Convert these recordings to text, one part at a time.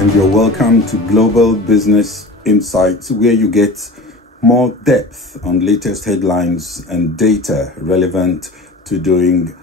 and you're welcome to Global Business Insights, where you get more depth on latest headlines and data relevant to doing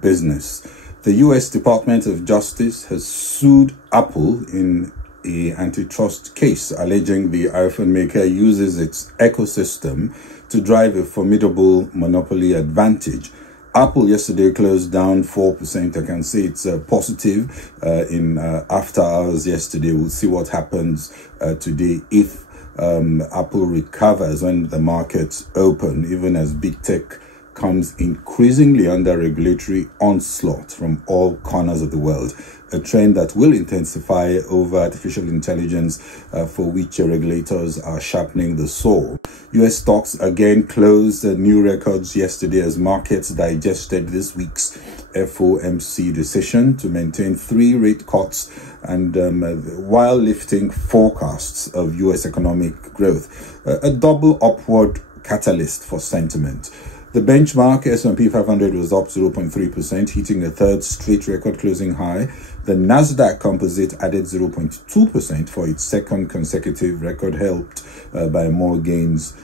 business. The U.S. Department of Justice has sued Apple in an antitrust case, alleging the iPhone maker uses its ecosystem to drive a formidable monopoly advantage. Apple yesterday closed down 4%. I can say it's positive in after hours yesterday. We'll see what happens today if Apple recovers when the markets open, even as big tech comes increasingly under regulatory onslaught from all corners of the world, a trend that will intensify over artificial intelligence, for which regulators are sharpening the saw. U.S. stocks again closed new records yesterday as markets digested this week's FOMC decision to maintain 3 rate cuts and while lifting forecasts of U.S. economic growth, a double upward catalyst for sentiment. The benchmark S&P 500 was up 0.3%, hitting a third straight record closing high. The Nasdaq Composite added 0.2% for its second consecutive record, helped by more gains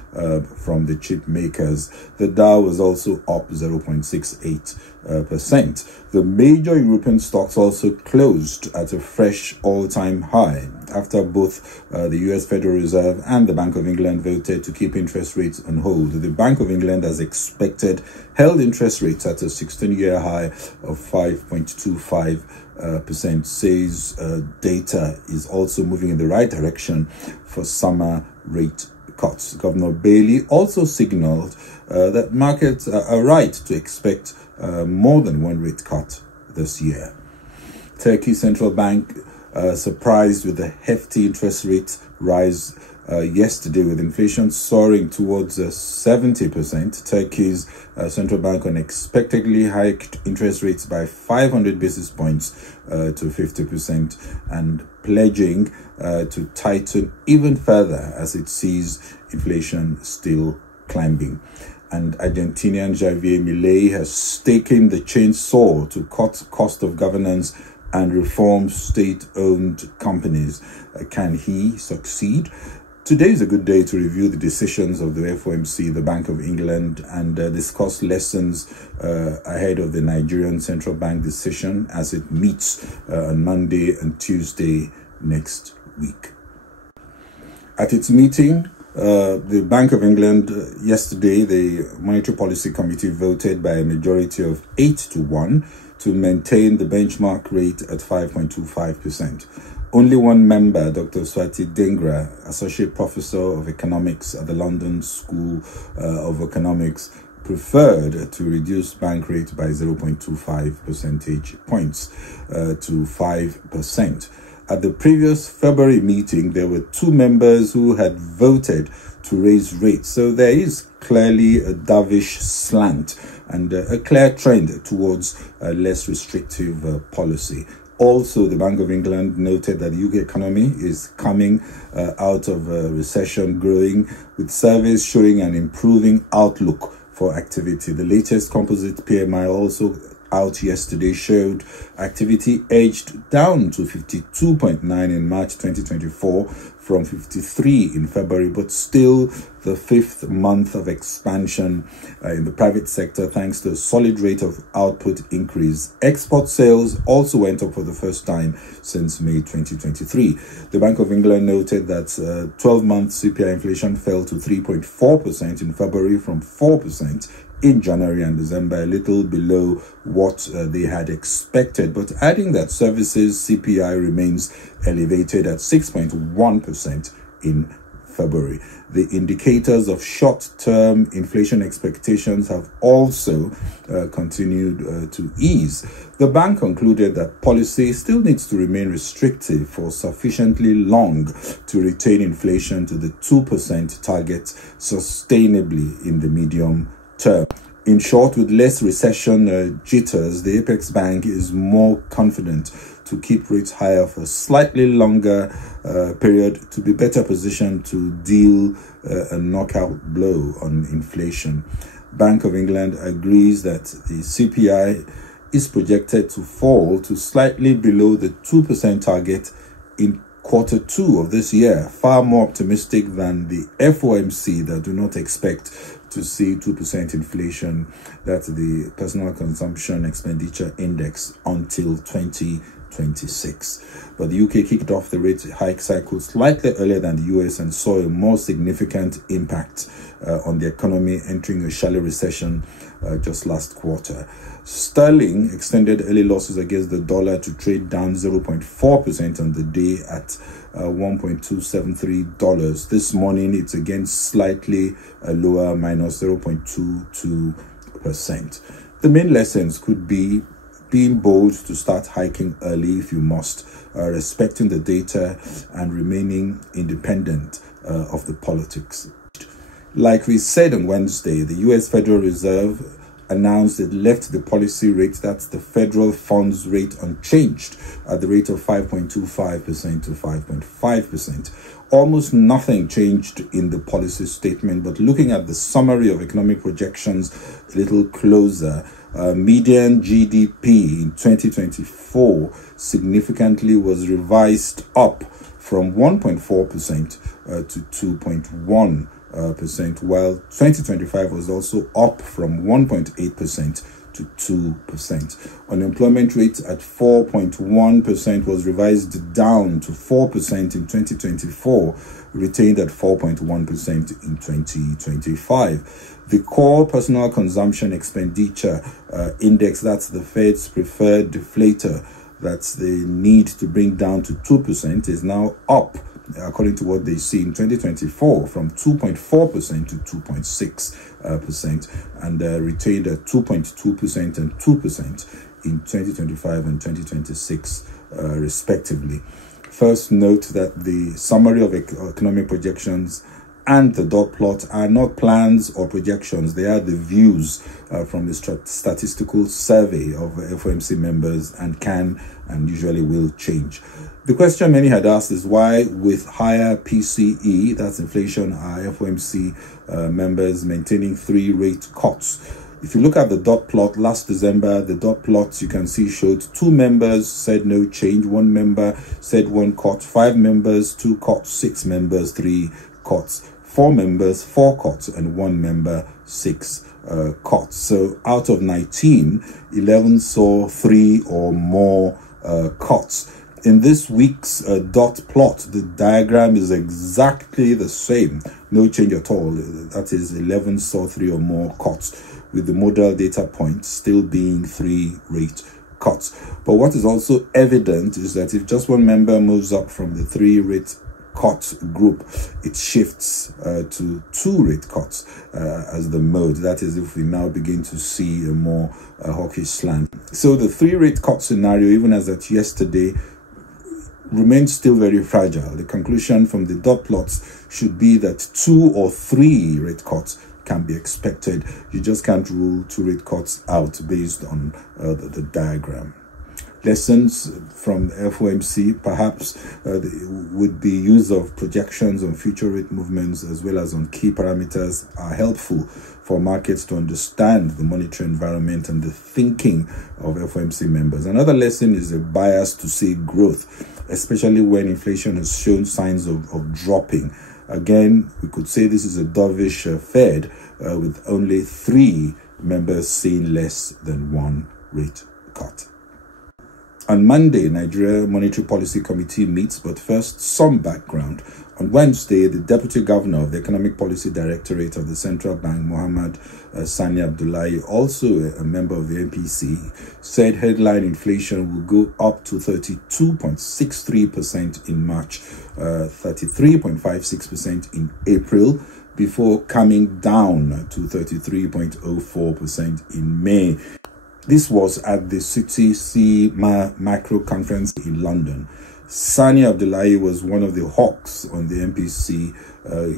from the chip makers. The Dow was also up 0.68%. The major European stocks also closed at a fresh all-time high after both the US Federal Reserve and the Bank of England voted to keep interest rates on hold. The Bank of England, as expected, held interest rates at a 16-year high of 5.25%, says data is also moving in the right direction for summer rate cuts. Governor Bailey also signaled that markets are right to expect more than one rate cut this year. Turkey Central Bank surprised with a hefty interest rate rise yesterday, with inflation soaring towards 70%. Turkey's central bank unexpectedly hiked interest rates by 500 basis points to 50% and pledging to tighten even further as it sees inflation still climbing. And Argentinian Javier Milei has taken the chainsaw to cut cost of governance and reform state-owned companies. Can he succeed? Today is a good day to review the decisions of the FOMC, the Bank of England, and discuss lessons ahead of the Nigerian Central Bank decision as it meets on Monday and Tuesday next week. At its meeting, the Bank of England yesterday, the Monetary Policy Committee voted by a majority of 8-1 to maintain the benchmark rate at 5.25%. Only one member, Dr. Swati Dengra, Associate Professor of Economics at the London School of Economics, preferred to reduce bank rate by 0.25 percentage points to 5%. At the previous February meeting, there were 2 members who had voted to raise rates. So there is clearly a dovish slant and a clear trend towards a less restrictive policy. Also, the Bank of England noted that the UK economy is coming out of a recession, growing, with surveys showing an improving outlook for activity. The latest composite PMI, also out yesterday, showed activity edged down to 52.9 in March 2024 from 53 in February, but still the 5th month of expansion in the private sector thanks to a solid rate of output increase. Export sales also went up for the first time since May 2023. The Bank of England noted that 12-month CPI inflation fell to 3.4% in February from 4% in January and December, a little below what they had expected, but adding that services CPI remains elevated at 6.1% in February. The indicators of short-term inflation expectations have also continued to ease. The bank concluded that policy still needs to remain restrictive for sufficiently long to retain inflation to the 2% target sustainably in the medium term. In short, with less recession jitters, the Apex Bank is more confident to keep rates higher for a slightly longer period to be better positioned to deal a knockout blow on inflation. Bank of England agrees that the CPI is projected to fall to slightly below the 2% target in quarter 2 of this year, far more optimistic than the FOMC that do not expect to see 2% inflation, that's the Personal Consumption Expenditure Index, until 2026. But the UK kicked off the rate hike cycle slightly earlier than the US and saw a more significant impact on the economy, entering a shallow recession just last quarter. Sterling extended early losses against the dollar to trade down 0.4% on the day at $1.273. This morning, it's again slightly lower, minus 0.22%. The main lessons could be being bold to start hiking early if you must, respecting the data and remaining independent of the politics. Like we said on Wednesday, the US Federal Reserve announced it left the policy rate, that's the federal funds rate, unchanged at the rate of 5.25% to 5.5%. Almost nothing changed in the policy statement, but looking at the summary of economic projections a little closer, median GDP in 2024 significantly was revised up from 1.4% to 2.1%. While 2025 was also up from 1.8% to 2%. Unemployment rate at 4.1% was revised down to 4% in 2024, retained at 4.1% in 2025. The core personal consumption expenditure index, that's the Fed's preferred deflator, that's the need to bring down to 2%, is now up, according to what they see in 2024, from 2.4% to 2.6%, and retained at 2.2% and 2% in 2025 and 2026, respectively. First, note that the summary of economic projections and the dot plot are not plans or projections. They are the views from the statistical survey of FOMC members, and can and usually will change. The question many had asked is why, with higher PCE, that's inflation, are FOMC members maintaining 3 rate cuts? If you look at the dot plot last December, the dot plots you can see showed 2 members said no change, 1 member said 1 cut, 5 members 2 cuts, 6 members 3 cuts, 4 members 4 cuts, and 1 member 6 cuts. So out of 19, 11 saw 3 or more cuts. In this week's dot plot, the diagram is exactly the same, no change at all. That is, 11 saw 3 or more cuts, with the modal data point still being 3 rate cuts. But what is also evident is that if just 1 member moves up from the 3 rate cut group, it shifts to 2 rate cuts as the mode. That is, if we now begin to see a more hawkish slant. So the 3 rate cut scenario, even as at yesterday, remains still very fragile. The conclusion from the dot plots should be that 2 or 3 rate cuts can be expected. You just can't rule 2 rate cuts out based on the diagram. Lessons from FOMC perhaps would be use of projections on future rate movements as well as on key parameters are helpful for markets to understand the monetary environment and the thinking of FOMC members. Another lesson is a bias to see growth, especially when inflation has shown signs of dropping. Again, we could say this is a dovish Fed with only 3 members seeing less than 1 rate cut. On Monday, Nigeria Monetary Policy Committee meets, but first, some background. On Wednesday, the Deputy Governor of the Economic Policy Directorate of the Central Bank, Mohammed Sani Abdullahi, also a member of the MPC, said headline inflation will go up to 32.63% in March, 33.56% in April, before coming down to 33.04% in May. This was at the CTC Macro Conference in London. Sani Abdullahi was one of the hawks on the MPC.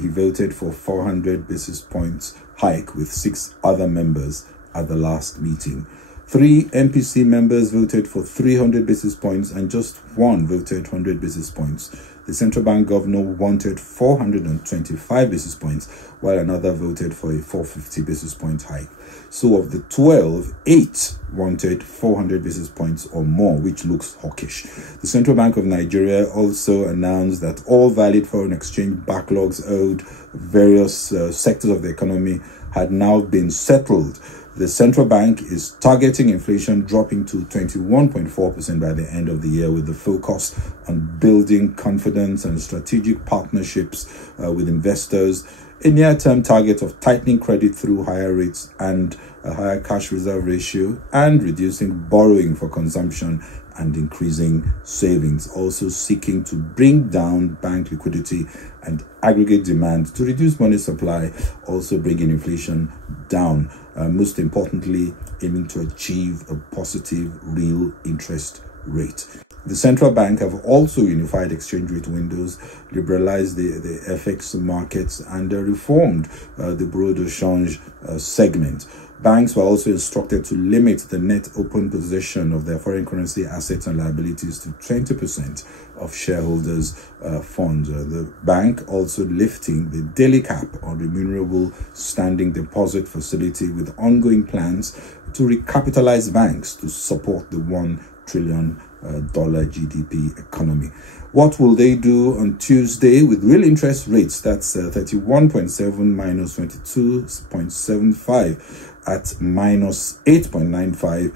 He voted for 400 basis points hike with 6 other members at the last meeting. 3 MPC members voted for 300 basis points and just 1 voted 100 basis points. The central bank governor wanted 425 basis points, while another voted for a 450 basis point hike. So of the 12, 8 wanted 400 basis points or more, which looks hawkish. The Central Bank of Nigeria also announced that all valid foreign exchange backlogs owed various sectors of the economy had now been settled. The central bank is targeting inflation dropping to 21.4% by the end of the year, with the focus on building confidence and strategic partnerships with investors, a near-term target of tightening credit through higher rates and a higher cash reserve ratio, and reducing borrowing for consumption and increasing savings, also seeking to bring down bank liquidity and aggregate demand to reduce money supply, also bringing inflation down. Most importantly, aiming to achieve a positive real interest rate. The central bank have also unified exchange rate windows, liberalized the FX markets, and reformed the bureau de change segment. Banks were also instructed to limit the net open position of their foreign currency assets and liabilities to 20% of shareholders' funds. The bank also lifting the daily cap on remunerable standing deposit facility, with ongoing plans to recapitalize banks to support the $1 trillion GDP economy. What will they do on Tuesday with real interest rates? That's 31.7 minus 22.75 at minus 8.95,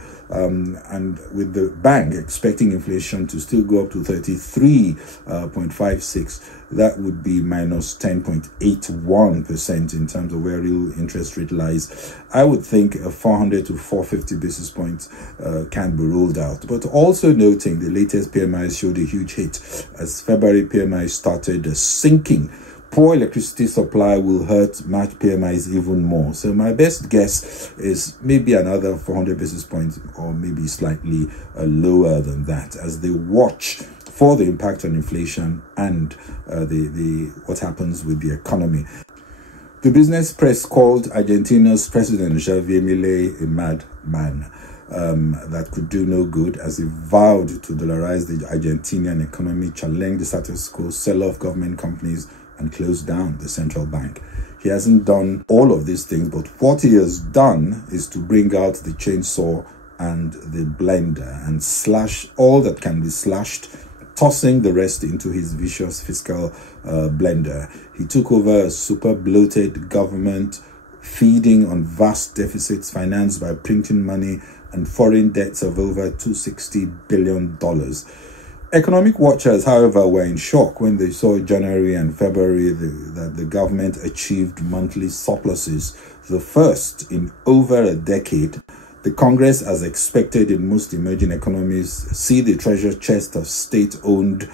and with the bank expecting inflation to still go up to 33.56, that would be minus 10.81% in terms of where real interest rate lies. I would think a 400 to 450 basis points can be ruled out. But also noting the latest PMI showed a huge hit as February PMI started sinking. Poor electricity supply will hurt March PMIs even more. So my best guess is maybe another 400 basis points, or maybe slightly lower than that, as they watch for the impact on inflation and what happens with the economy. The business press called Argentina's President Javier Milei a madman that could do no good, as he vowed to dollarize the Argentinian economy, challenge the status quo, sell off government companies, and close down the central bank. He hasn't done all of these things, but what he has done is to bring out the chainsaw and the blender and slash all that can be slashed, tossing the rest into his vicious fiscal blender. He took over a super bloated government, feeding on vast deficits financed by printing money and foreign debts of over $260 billion. Economic watchers, however, were in shock when they saw January and February that the government achieved monthly surpluses, the first in over a decade. The Congress, as expected in most emerging economies, see the treasure chest of state-owned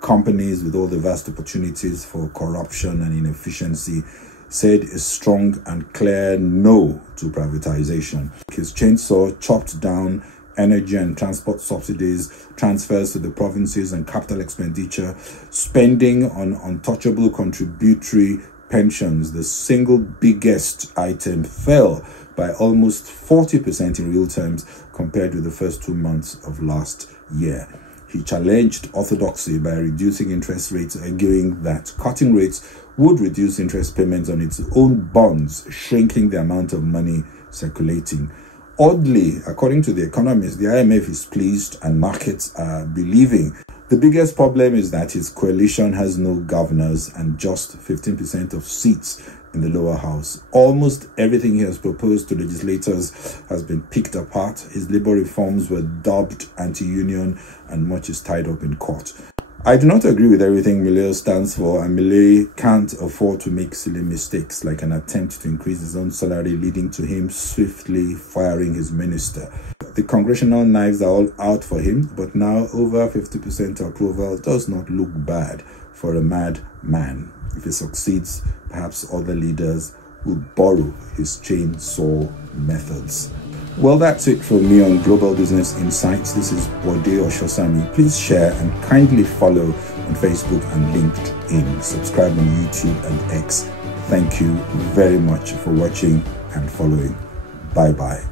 companies with all the vast opportunities for corruption and inefficiency, said a strong and clear no to privatization. His chainsaw chopped down energy and transport subsidies, transfers to the provinces and capital expenditure, spending on untouchable contributory pensions, the single biggest item, fell by almost 40% in real terms compared with the first 2 months of last year. He challenged orthodoxy by reducing interest rates, arguing that cutting rates would reduce interest payments on its own bonds, shrinking the amount of money circulating. Oddly, according to The Economist, the IMF is pleased and markets are believing. The biggest problem is that his coalition has no governors and just 15% of seats in the lower house. Almost everything he has proposed to legislators has been picked apart. His labor reforms were dubbed anti-union, and much is tied up in court. I do not agree with everything Milei stands for, and Milei can't afford to make silly mistakes like an attempt to increase his own salary, leading to him swiftly firing his minister. The congressional knives are all out for him, but now over 50% approval does not look bad for a mad man. If he succeeds, perhaps other leaders will borrow his chainsaw methods. Well, that's it from me on Global Business Insights. This is Bode Oshosami. Please share and kindly follow on Facebook and LinkedIn. Subscribe on YouTube and X. Thank you very much for watching and following. Bye-bye.